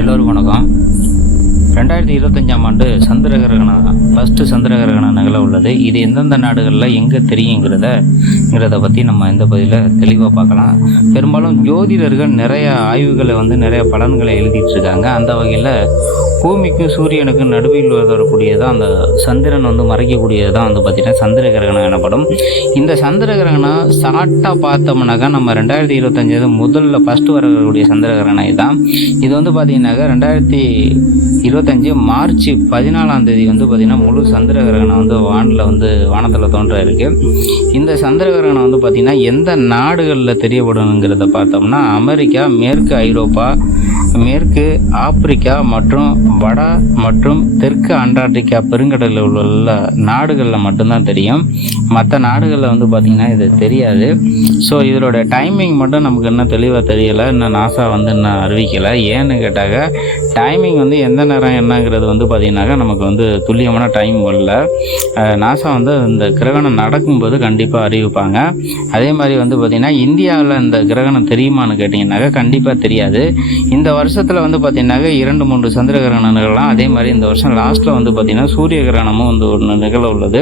எல்லோருக்கும் வணக்கம். 2025ஆம் ஆண்டு சந்திர கிரகணம் ஃபஸ்ட்டு சந்திர கிரகணம் நிகழ உள்ளது. இது எந்தெந்த நாடுகளில் எங்கே தெரியுங்கிறத பற்றி நம்ம இந்த பதிவில் தெளிவாக பார்க்கலாம். பெரும்பாலும் ஜோதிடர்கள் நிறைய ஆய்வுகளை நிறைய பலன்களை எழுதிட்டு இருக்காங்க. அந்த வகையில் பூமிக்கும் சூரியனுக்கும் நடுவில் வரக்கூடியதான் அந்த சந்திரன் மறைக்கக்கூடியது தான் பார்த்திங்கன்னா சந்திர கிரகணம் எனப்படும். இந்த சந்திர கிரகணம் ஷார்ட்டாக பார்த்தோம்னாக்கா நம்ம 2025 முதல்ல ஃபஸ்ட்டு வரக்கூடிய சந்திர கிரகணம் இதுதான். இது பார்த்திங்கனாக்கா 2025 மார்ச் 14ஆம் தேதி பார்த்திங்கன்னா முழு சந்திர கிரகணம் வானத்தில் தோன்ற இருக்குது. இந்த சந்திர கிரகணம் பார்த்திங்கன்னா எந்த நாடுகளில் தெரியப்படணுங்கிறத பார்த்தோம்னா அமெரிக்கா, மேற்கு ஐரோப்பா, மேற்கு ஆப்பிரிக்கா மற்றும் வட மற்றும் தெற்கு அண்டார்டிகா பெருங்கடலில் உள்ள நாடுகளில் மட்டும்தான் தெரியும். மற்ற நாடுகளில் பார்த்திங்கன்னா இது தெரியாது. ஸோ இதோட டைமிங் மட்டும் நமக்கு இன்னும் தெளிவாக தெரியலை. இன்னும் நாசா இன்னும் அறிவிக்கலை. ஏன்னு கேட்டாக்க டைமிங் எந்த நேரம் என்னங்கிறது பார்த்திங்கனாக்கா நமக்கு துல்லியமான டைம் வரல. நாசா இந்த கிரகணம் நடக்கும்போது கண்டிப்பாக அறிவிப்பாங்க. அதே மாதிரி பார்த்திங்கன்னா இந்தியாவில் இந்த கிரகணம் தெரியுமான்னு கேட்டிங்கனாக்கா கண்டிப்பாக தெரியாது. இந்த வருஷத்தில் பார்த்திங்கனாக்கா 2-3 சந்திர கிரகணம் நிகழலாம். அதே மாதிரி இந்த வருஷம் லாஸ்ட்டில் பார்த்திங்கன்னா சூரிய கிரகணமும் ஒன்று நிகழ உள்ளது.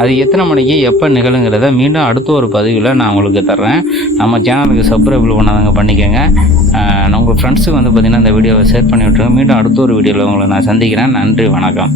அது எத்தனை மணிக்கு எப்போ நிகழுங்கிறத மீண்டும் அடுத்த ஒரு பதிவில் நான் உங்களுக்கு தர்றேன். நம்ம சேனலுக்கு சப்ஸ்கிரைப் பண்ணாதவங்க பண்ணிக்கோங்க. உங்கள் ஃப்ரெண்ட்ஸுக்கு பார்த்திங்கன்னா இந்த வீடியோவை ஷேர் பண்ணி விட்டுருங்க. மீண்டும் அடுத்த ஒரு வீடியோவில் உங்களை நான் சந்திக்கிறேன். நன்றி, வணக்கம்.